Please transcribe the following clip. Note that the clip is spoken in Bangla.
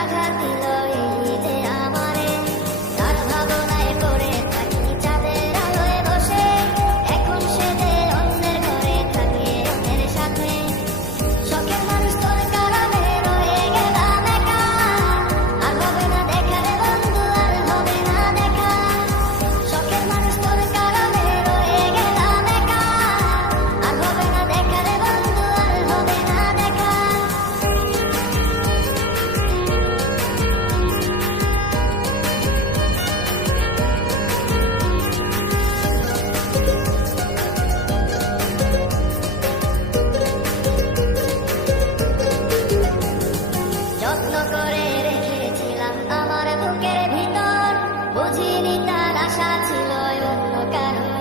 আঘাত দিল এই যে আমারে, তার ভাবনায় পড়ে থাকি চাঁদের আলোয় বসে, এখন সে যে অন্যের ঘরে থাকে অন্যের সাথে। শখের মানুষ তোর কারণে রয়ে গেলাম একা, আর হবে না দেখা রে বন্ধু, আর হবে না দেখা। শখের মানুষ তোর কারণে রয়ে গেলাম একা, আর হবে না দেখা রে বন্ধু, আর হবে না দেখা। যত্ন করে রেখেছিলাম আমার বুকের ভিতর, বুঝিনি তার আশা ছিল অন্য কারো